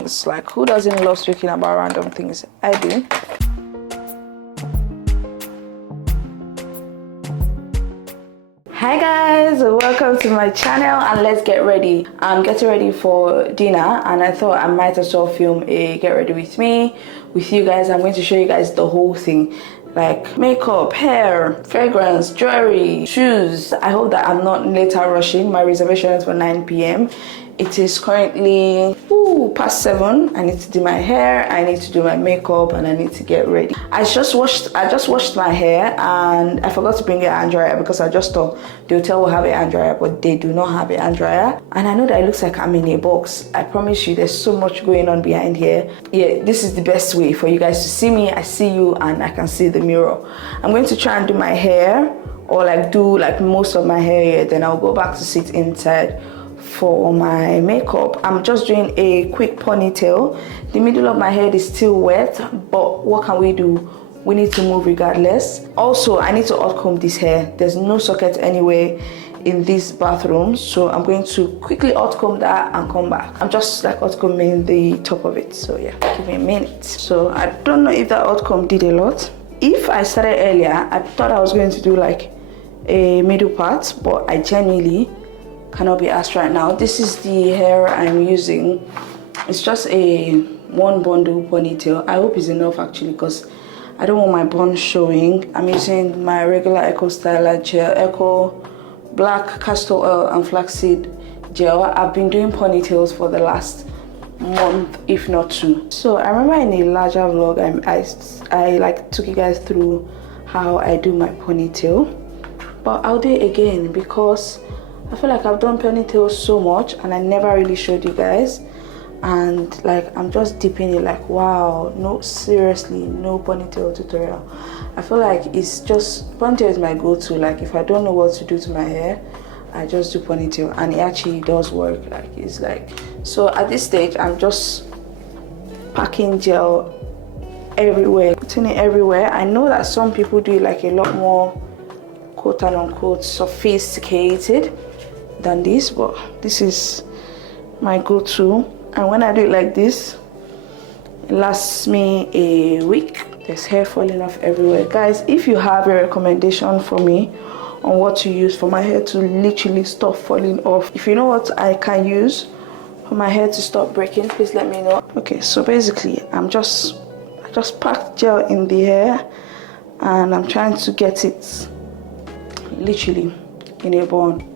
It's like, who doesn't love speaking about random things? I do. Hi guys, welcome to my channel, and let's get ready. I'm getting ready for dinner, and I thought I might as well film a get ready with me with you guys. I'm going to show you guys the whole thing, like makeup, hair, fragrance, jewelry, shoes. I hope that I'm not later rushing. My reservation is for 9 p.m. It is currently past 7. I need to do my hair, I need to do my makeup, and I need to get ready. I just washed my hair, and I forgot to bring an hand dryer because I just thought the hotel will have an hand dryer, but they do not have an hand dryer. And I know that it looks like I'm in a box. I promise you, there's so much going on behind here. Yeah, this is the best way for you guys to see me. I see you and I can see the mirror. I'm going to try and do my hair, or like do like most of my hair here, then I'll go back to sit inside for my makeup. I'm just doing a quick ponytail. The middle of my head is still wet, but what can we do? We need to move regardless. Also, I need to hot comb this hair. There's no socket anywhere in this bathroom, so I'm going to quickly hot comb that and come back. I'm just like hot combing the top of it, so yeah, give me a minute. So I don't know if that hot comb did a lot. If I started earlier, I thought I was going to do like a middle part, but I genuinely cannot be asked right now. This is the hair I'm using. It's just a one bundle ponytail. I hope it's enough actually, because I don't want my bun showing. I'm using my regular Eco Styler gel, Eco Black Castor Oil and Flaxseed gel. I've been doing ponytails for the last month, if not 2. So I remember in a larger vlog, I like took you guys through how I do my ponytail, but I'll do it again because I feel like I've done ponytails so much and I never really showed you guys, and like I'm just dipping it like, wow, no, seriously, no ponytail tutorial. I feel like it's just, ponytail is my go-to. Like if I don't know what to do to my hair, I just do ponytail, and it actually does work. Like it's like, so at this stage I'm just packing gel everywhere, putting it everywhere. I know that some people do it like a lot more quote unquote sophisticated than this, but this is my go-to, and when I do it like this, it lasts me a week. There's hair falling off everywhere. Guys, if you have a recommendation for me on what to use for my hair to literally stop falling off, if you know what I can use for my hair to stop breaking, please let me know. Okay, so basically I just packed gel in the hair, and I'm trying to get it literally in a bun.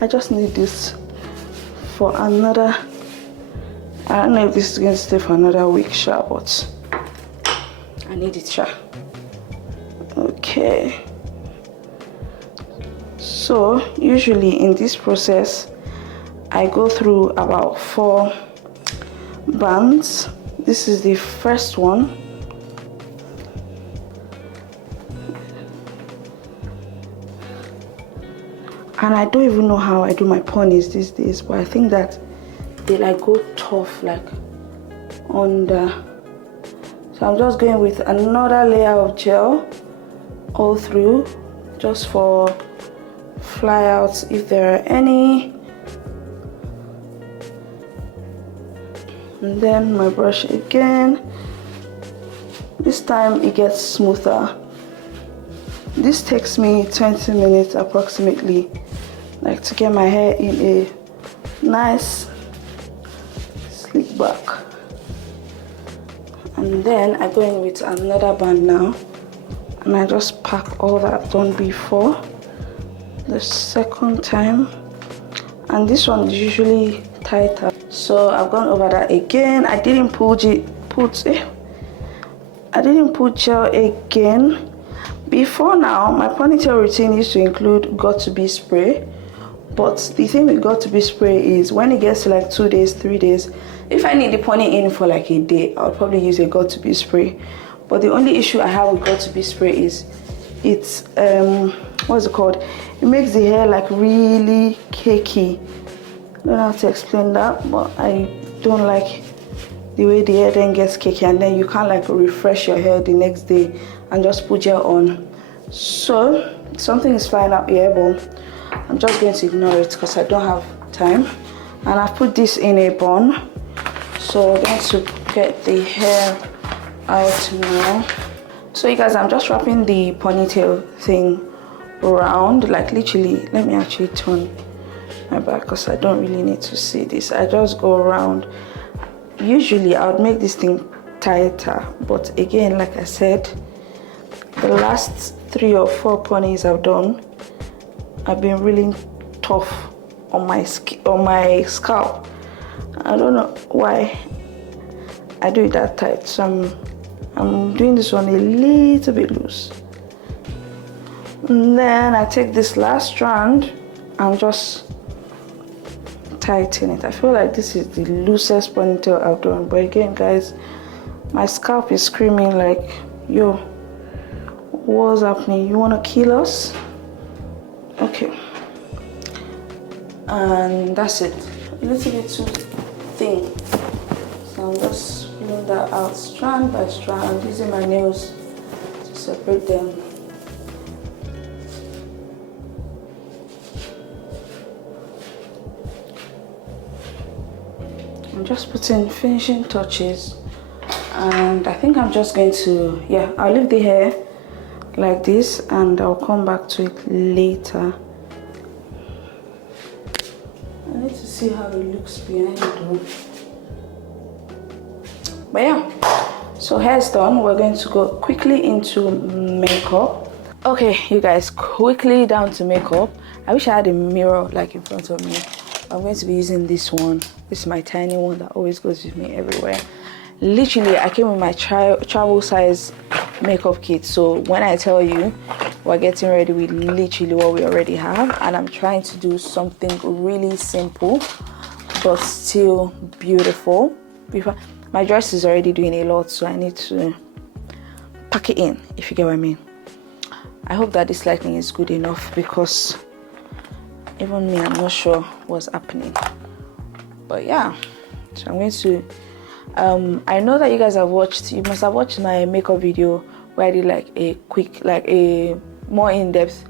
I just need this for another, I don't know if this is going to stay for another week, sure, but I need it, sure. Okay. So usually in this process, I go through about 4 bands. This is the first one. And I don't even know how I do my ponies these days, but I think that they like go tough like on the, so I'm just going with another layer of gel all through, just for fly outs if there are any. And then my brush again. This time it gets smoother. This takes me 20 minutes approximately, like to get my hair in a nice slick back. And then I go in with another band now, and I just pack all that I've done before the second time. And this one is usually tighter, so I've gone over that again. I didn't put gel again. Before now, my ponytail routine used to include got to be spray, but the thing with got to be spray is when it gets to like 2 days, 3 days, if I need the pony in for like a day, I'll probably use a got to be spray. But the only issue I have with got to be spray is it's what's it called? It makes the hair like really cakey. I don't know how to explain that, but I don't like the way the hair then gets cakey, and then you can't like refresh your hair the next day and just put gel on. So something is flying up here, but I'm just going to ignore it because I don't have time. and I've put this in a bun. So we're going to get the hair out now. So you guys, I'm just wrapping the ponytail thing around, like literally. Let me actually turn my back because I don't really need to see this. I just go around. Usually I would make this thing tighter, but again, like I said, the last 3 or 4 ponies I've done, I've been really tough on my scalp. I don't know why I do it that tight, so I'm doing this one a little bit loose. And then I take this last strand and just tighten it. I feel like this is the loosest ponytail I've done, but again, guys, my scalp is screaming like, yo, what's happening? You want to kill us? Okay. And that's it. A little bit too thin. So I'm just pulling that out strand by strand, using my nails to separate them. I'm just putting finishing touches, and I think I'm just going to, yeah, I'll leave the hair like this and I'll come back to it later. I need to see how it looks behind though. But yeah, so hair's done. We're going to go quickly into makeup. Okay, you guys, quickly down to makeup. I wish I had a mirror like in front of me. I'm going to be using this one. This is my tiny one that always goes with me everywhere. Literally, I came with my travel size makeup kit. So when I tell you we're getting ready with literally what we already have, and I'm trying to do something really simple but still beautiful. My dress is already doing a lot, so I need to pack it in, if you get what I mean. I hope that this lighting is good enough, because even me, I'm not sure what's happening. But yeah, so I'm going to I know that you guys you must have watched my makeup video where I did like a quick, like a more in-depth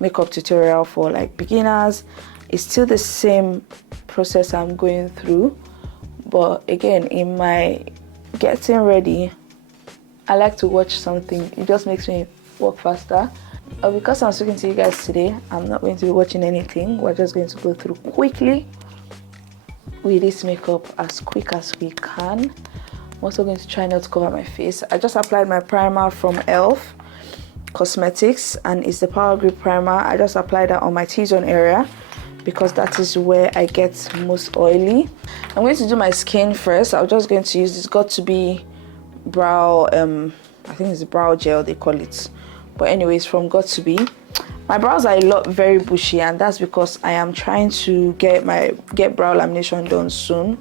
makeup tutorial for like beginners. It's still the same process I'm going through, but again, in my getting ready, I like to watch something. It just makes me work faster. Because I'm speaking to you guys today, I'm not going to be watching anything. We're just going to go through quickly with this makeup as quick as we can. I'm also going to try not to cover my face. I just applied my primer from ELF Cosmetics, and it's the Power Grip Primer. I just applied that on my T-zone area because that is where I get most oily. I'm going to do my skin first. I'm just going to use this Got to Be brow, I think it's brow gel they call it. But anyways, from Got to Be. My brows are very bushy, and that's because I am trying to get brow lamination done soon.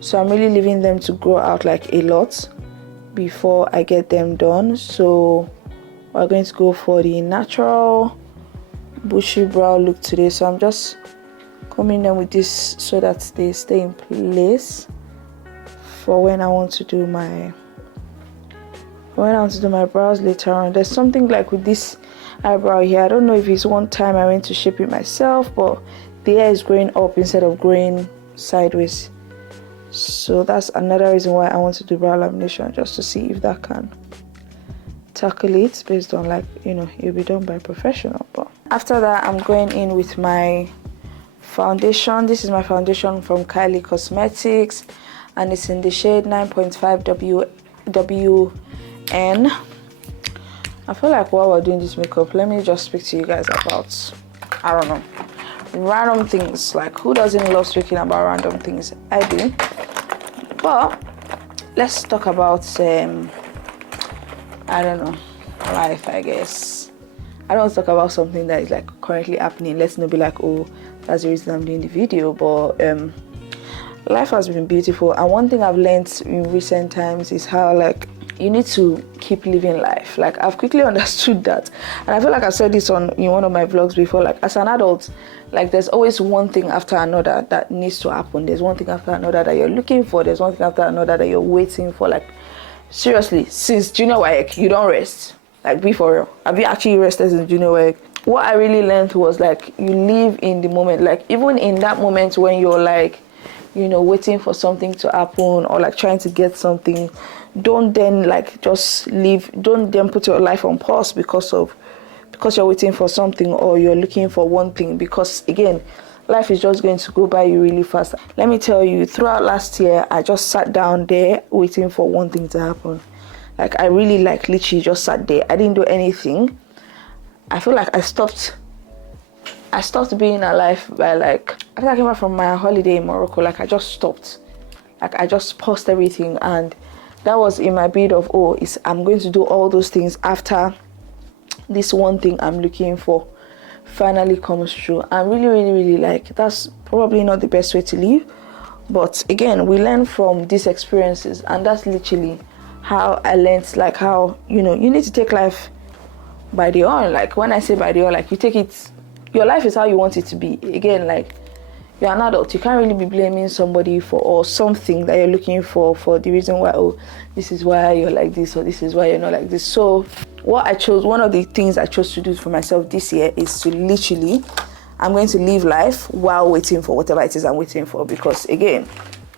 So I'm really leaving them to grow out like a lot before I get them done. So we're going to go for the natural bushy brow look today. So I'm just combing them with this so that they stay in place for when I want to do my brows later on. There's something like with this eyebrow here, I don't know if it's one time I went to shape it myself, but the hair is growing up instead of growing sideways. So that's another reason why I want to do brow lamination, just to see if that can tackle it, based on, like, you know, it'll be done by a professional. But after that, I'm going in with my foundation. This is my foundation from Kylie Cosmetics, and it's in the shade 9.5 WN. I feel like while we're doing this makeup, let me just speak to you guys about, I don't know, random things. Like, who doesn't love speaking about random things? I do. But let's talk about I don't know, life, I guess. I don't want to talk about something that is like currently happening. Let's not be like, oh, that's the reason I'm doing the video. But life has been beautiful, and one thing I've learned in recent times is how, like, you need to keep living life. Like, I've quickly understood that, and I feel like I've said this in one of my vlogs before. Like, as an adult, like, there's always one thing after another that needs to happen. There's one thing after another that you're looking for. There's one thing after another that you're waiting for. Like, seriously, since junior WAEC, you don't rest. Like, be for real. Have you actually rested since junior WAEC? what I really learned was like, you live in the moment. Like even in that moment when you're like, you know, waiting for something to happen or like trying to get something, don't then like just leave, don't then put your life on pause because you're waiting for something or you're looking for one thing, because again, life is just going to go by you really fast. Let me tell you, throughout last year, I just sat down there waiting for one thing to happen. Like I really like literally just sat there. I didn't do anything. I feel like I stopped being alive by like, after I came back from my holiday in Morocco, like I just stopped. Like I just paused everything, and that was in my bid of, I'm going to do all those things after this one thing I'm looking for finally comes true. And really, really, really like, that's probably not the best way to live. But again, we learn from these experiences, and that's literally how I learned, like how, you know, you need to take life by the horn. Like when I say by the horn, like you take it, your life is how you want it to be. Again, like you're an adult, you can't really be blaming somebody for or something that you're looking for the reason why, this is why you're like this or this is why you're not like this. So one of the things I chose to do for myself this year is to literally, I'm going to live life while waiting for whatever it is I'm waiting for, because again,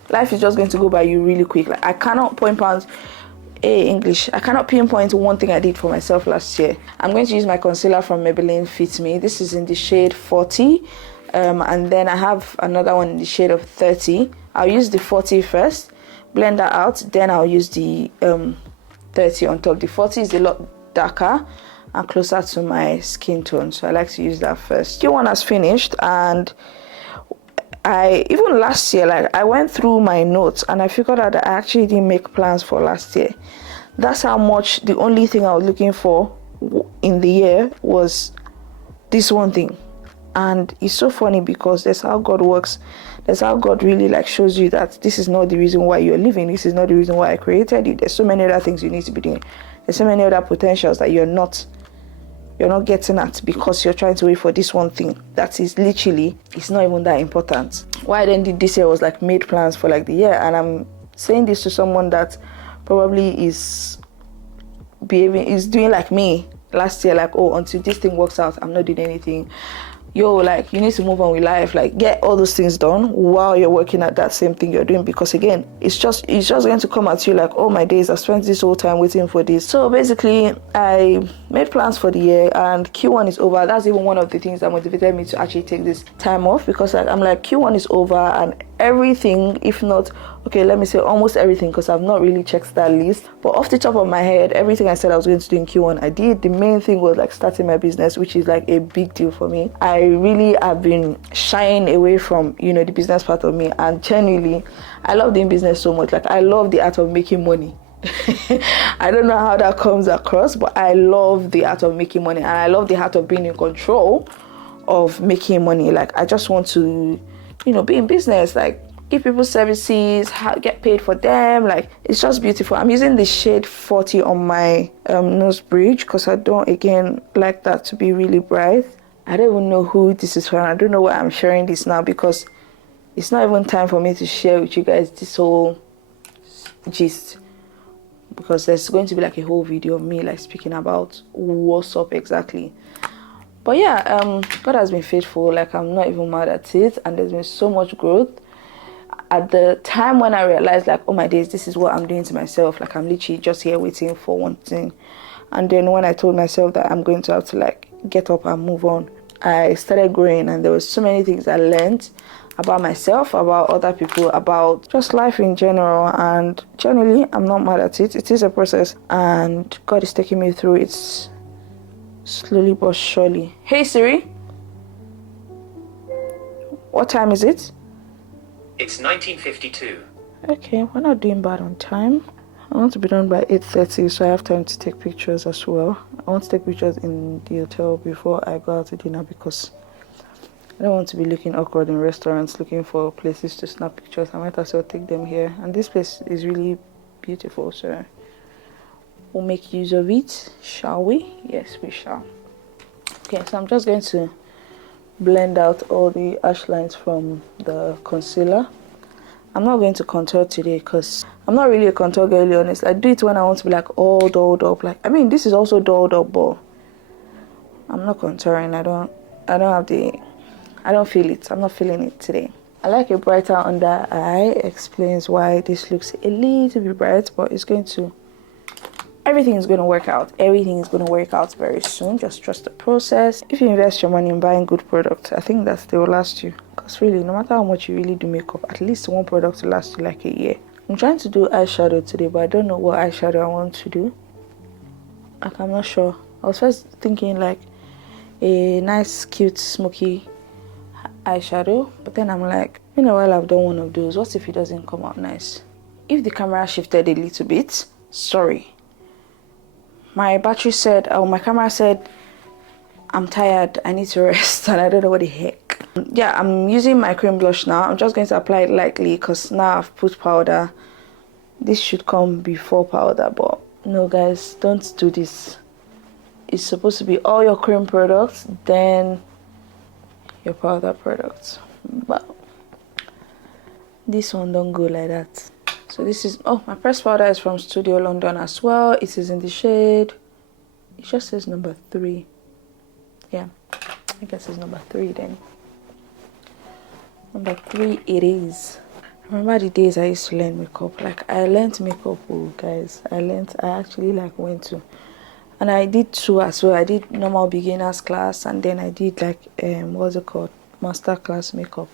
life is just going to go by you really quick. Like I cannot pinpoint one thing I did for myself last year. I'm going to use my concealer from Maybelline Fit Me. This is in the shade 40, and then I have another one in the shade of 30. I'll use the 40 first, blend that out, then I'll use the 30 on top. The 40 is a lot darker and closer to my skin tone, so I like to use that first. Q1 has finished, and even last year, like I went through my notes and I figured out that I actually didn't make plans for last year. That's how much the only thing I was looking for in the year was this one thing. And it's so funny because that's how God works. That's how God really like shows you that this is not the reason why you're living. This is not the reason why I created you. There's so many other things you need to be doing. There's so many other potentials that you're not getting at because you're trying to wait for this one thing that is literally, it's not even that important. Why I then did this year was like made plans for like the year, and I'm saying this to someone that probably is doing like me last year, like, until this thing works out, I'm not doing anything. Like you need to move on with life, like get all those things done while you're working at that same thing you're doing, because again, it's just going to come at you like, oh my days, I spent this whole time waiting for this. So basically I made plans for the year, and Q1 is over. That's even one of the things that motivated me to actually take this time off, because like I'm like, Q1 is over, and everything, if not, okay, let me say almost everything, because I've not really checked that list, but off the top of my head, everything I said I was going to do in Q1, I did. The main thing was like starting my business, which is like a big deal for me. I really have been shying away from, the business part of me, and genuinely, I love doing business so much. Like I love the art of making money. I don't know how that comes across, but I love the art of making money, and I love the art of being in control of making money. Like I just want to, be in business, like give people services, get paid for them. Like it's just beautiful. I'm using the shade 40 on my nose bridge because I don't, again, like that to be really bright. I don't even know who this is for. I don't know why I'm sharing this now, because it's not even time for me to share with you guys this whole gist, because there's going to be like a whole video of me like speaking about what's up exactly. But yeah, God has been faithful. Like I'm not even mad at it, and there's been so much growth. At the time when I realized like, oh my days, this is what I'm doing to myself, like I'm literally just here waiting for one thing. And then when I told myself that I'm going to have to like get up and move on, I started growing, and there was so many things I learned about myself, about other people, about just life in general. And generally, I'm not mad at it. It is a process, and God is taking me through it slowly but surely. Hey Siri, what time is it? It's 19:52. Okay, we're not doing bad on time. I want to be done by 8:30, so I have time to take pictures as well. I want to take pictures in the hotel before I go out to dinner, because I don't want to be looking awkward in restaurants looking for places to snap pictures. I might as well take them here. And this place is really beautiful, so we'll make use of it, shall we? Yes, we shall. Okay, so I'm just going to blend out all the ash lines from the concealer. I'm not going to contour today because I'm not really a contour girly, honest. I do it when I want to be like all dolled up. Like, I mean, this is also dolled up, but I'm not contouring. I don't feel it. I'm not feeling it today. I like a brighter under eye. Explains why this looks a little bit bright, but everything is going to work out. Everything is going to work out very soon. Just trust the process. If you invest your money in buying good products, I think that they will last you. Because really, no matter how much you really do makeup, at least one product will last you like a year. I'm trying to do eyeshadow today, but I don't know what eyeshadow I want to do. Like, I'm not sure. I was first thinking like a nice, cute, smoky eyeshadow, but then I'm like, you know, while I've done one of those, what if it doesn't come out nice? If the camera shifted a little bit, sorry. My battery said, my camera said, I'm tired, I need to rest, and I don't know what the heck. Yeah, I'm using my cream blush now. I'm just going to apply it lightly because now I've put powder. This should come before powder, but no guys, don't do this. It's supposed to be all your cream products, then your powder products. But this one don't go like that. So this is, my pressed powder is from Studio London as well. It is in the shade, it just says number 3. Yeah, I guess it's number 3 then. Number 3 it is. I remember the days I used to learn makeup. Like, I learned makeup, guys. I actually like went to, and I did 2 as well. I did normal beginners class, and then I did like what's it called, master class makeup.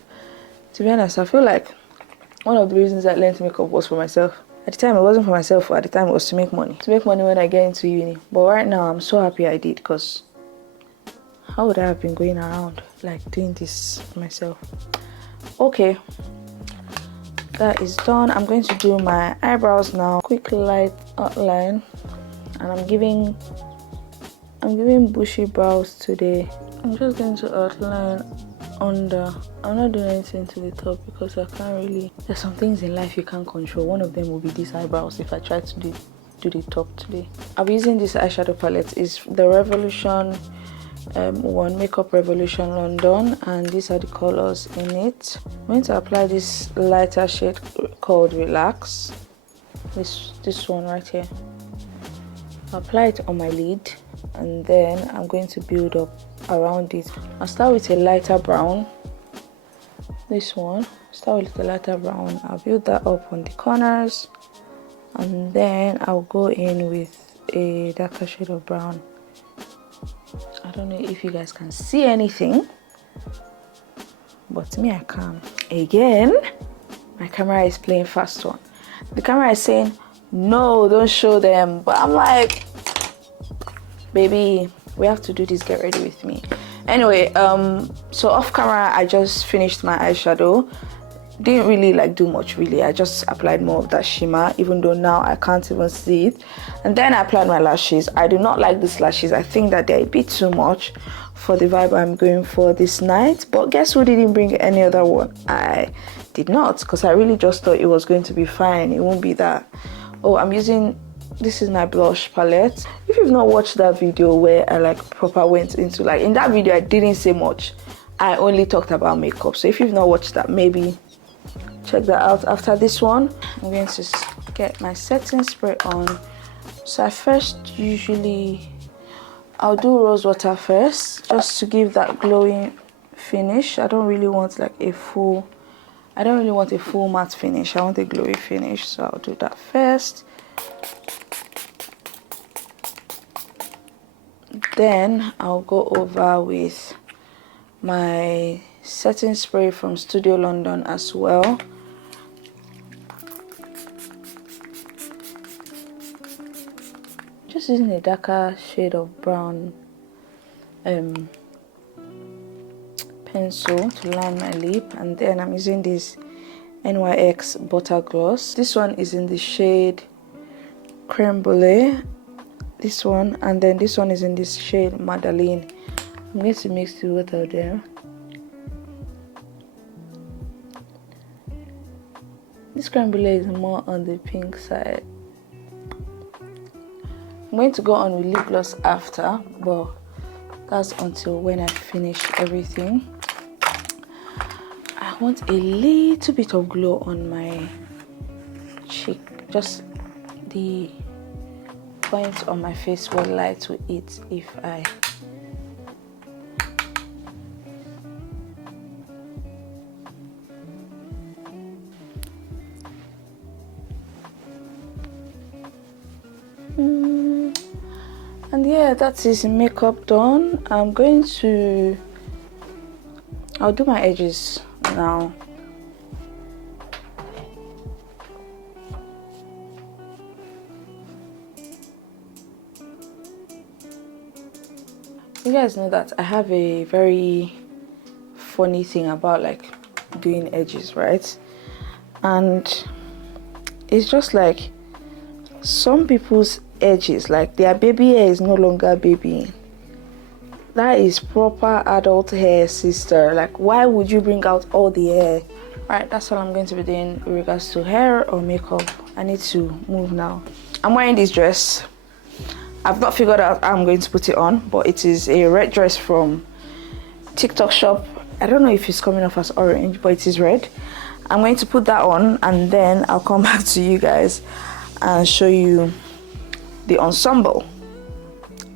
To be honest, I feel like one of the reasons I learned makeup was for myself. At the time it wasn't for myself. At the time it was to make money when I get into uni. But right now I'm so happy I did, because how would I have been going around like doing this myself? Okay, that is done. I'm going to do my eyebrows now. Quick light outline, and I'm giving bushy brows today. I'm just going to outline under. I'm not doing anything to the top because I can't really. There's some things in life you can't control. One of them will be these eyebrows if I try to do the top today. I'll be using this eyeshadow palette. It's the Revolution one, Makeup Revolution London, and these are the colors in it. I'm going to apply this lighter shade called Relax. This one right here. Apply it on my lid, and then I'm going to build up around it. I'll start with a lighter brown. This one, start with the lighter brown. I'll build that up on the corners, and then I'll go in with a darker shade of brown. I don't know if you guys can see anything, but me, I can. Again, my camera is playing fast one. The camera is saying, no, don't show them. But I'm like, baby, we have to do this, get ready with me. Anyway, so off camera, I just finished my eyeshadow. Didn't really like do much really. I just applied more of that shimmer, even though now I can't even see it. And then I applied my lashes. I do not like these lashes. I think that they're a bit too much for the vibe I'm going for this night. But guess who didn't bring any other one? I did not, because I really just thought it was going to be fine. It won't be that. Oh, I'm using, this is my blush palette. If you've not watched that video where I like proper went into, like in that video I didn't say much. I only talked about makeup. So if you've not watched that, maybe check that out after this one. I'm going to get my setting spray on. So I first I'll do rose water first, just to give that glowing finish. I don't really want like a full matte finish. I want a glowy finish, so I'll do that first. Then I'll go over with my setting spray from Studio London as well. Just using a darker shade of brown pencil to line my lip, and then I'm using this NYX Butter Gloss. This one is in the shade Creme Brulee, this one, and then this one is in this shade Madeleine. I'm going to mix the both of them. This Creme Brulee is more on the pink side. I'm going to go on with lip gloss after, but that's until when I finish everything. I want a little bit of glow on my cheek. Just the point on my face will lie to it if I And yeah, that is makeup done. I'll do my edges now. You guys know that I have a very funny thing about like doing edges, right? And it's just like some people's edges, like their baby hair is no longer baby. That is proper adult hair, sister. Like, why would you bring out all the hair? Right, that's all I'm going to be doing with regards to hair or makeup. I need to move now. I'm wearing this dress. I've not figured out how I'm going to put it on, but it is a red dress from TikTok shop. I don't know if it's coming off as orange, but it is red. I'm going to put that on and then I'll come back to you guys and show you the ensemble.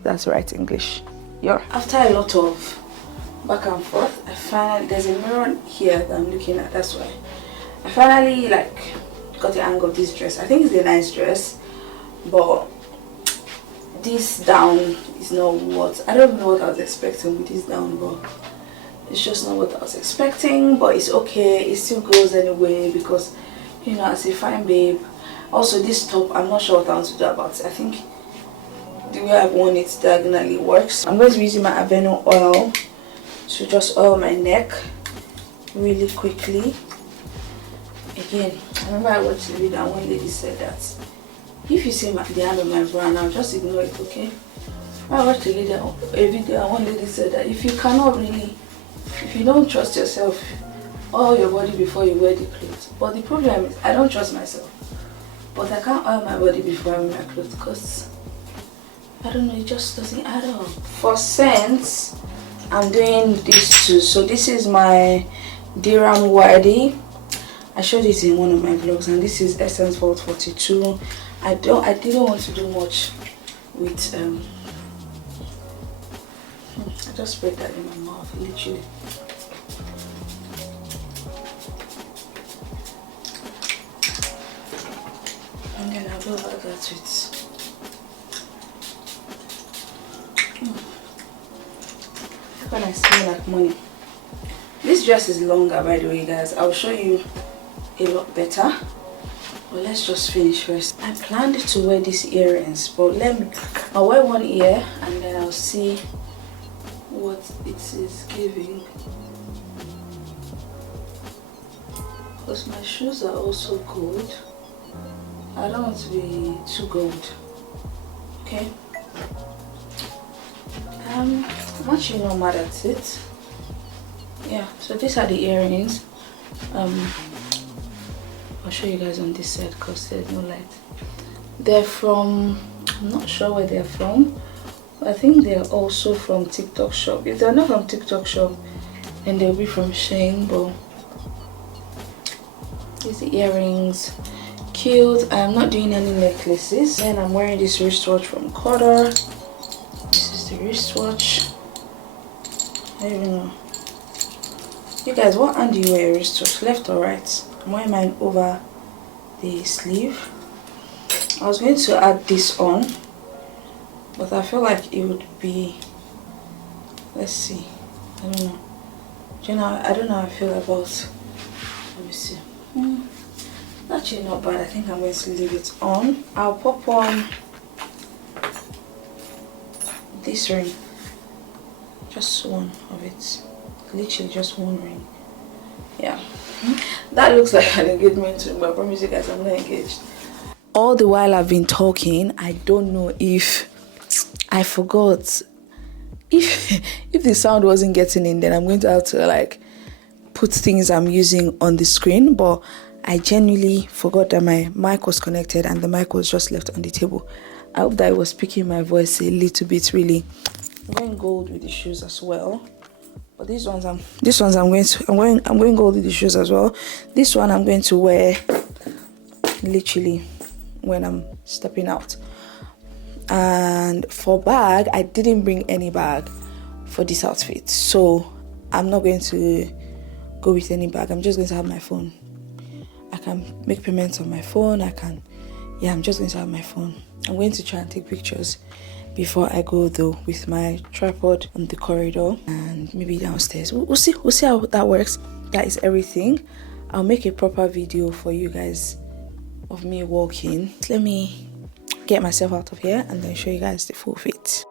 That's right English. Yeah. After a lot of back and forth, I finally, there's a mirror here that I'm looking at, that's why. I finally like got the hang of this dress. I think it's a nice dress, but this down is not what, I don't know what I was expecting with this down, but it's just not what I was expecting, but it's okay. It still goes anyway because, you know, as a fine babe. Also, this top, I'm not sure what I want to do about it. I think the way I've worn it diagonally works. I'm going to be using my Aveno oil to just oil my neck really quickly. Again, I remember I watched the video and one lady said that if you see the hand of my brow now, just ignore it, okay? I watched a video and one lady said that if you don't trust yourself, oil your body before you wear the clothes. But the problem is, I don't trust myself. But I can't oil my body before I wear my clothes because, I don't know, it just doesn't add up. For scents, I'm doing these two. So this is my Dirham Wadi. I showed it in one of my vlogs, and this is Essence Vault 42. I didn't want to do much with I just sprayed that in my mouth, literally. And then I'll go like that with when I smell like money. This dress is longer, by the way, guys. I'll show you a lot better. But let's just finish first. I planned to wear these earrings, but I'll wear one ear and then I'll see what it is giving. Because my shoes are also gold. I don't want to be too gold. Okay. I'm actually not mad at it. Yeah, so these are the earrings. I'll show you guys on this side because there's no light. They're from, I'm not sure where they're from, but I think they're also from TikTok shop. If they're not from TikTok shop, then they'll be from Shein. But these are the earrings, cute. I'm not doing any necklaces. Then I'm wearing this wristwatch from Quarter. This is the wristwatch. I don't even know. You guys, what hand do you wear a wristwatch? Left or right? I'm wearing mine over the sleeve. I was going to add this on, but I feel like it would be, let's see, I don't know. Do you know, I don't know how I feel about, let me see. Actually not bad. I think I'm going to leave it on. I'll pop on this ring, just one of it, literally just one ring. Yeah, that looks like an engagement ring, but I promise you guys I'm not engaged. All the while I've been talking, I don't know if I forgot. If the sound wasn't getting in, then I'm going to have to like put things I'm using on the screen, but I genuinely forgot that my mic was connected and the mic was just left on the table. I hope that I was speaking my voice a little bit. Really, I'm going gold with the shoes as well. But these ones I'm going gold with the shoes as well. This one I'm going to wear literally when I'm stepping out. And for bag, I didn't bring any bag for this outfit, so I'm not going to go with any bag. I'm just going to have my phone. I can make payments on my phone. I can yeah, I'm just going to have my phone. I'm going to try and take pictures before I go though, with my tripod on the corridor and maybe downstairs. We'll see how that works. That is everything. I'll make a proper video for you guys of me walking. Let me get myself out of here and then show you guys the full fit.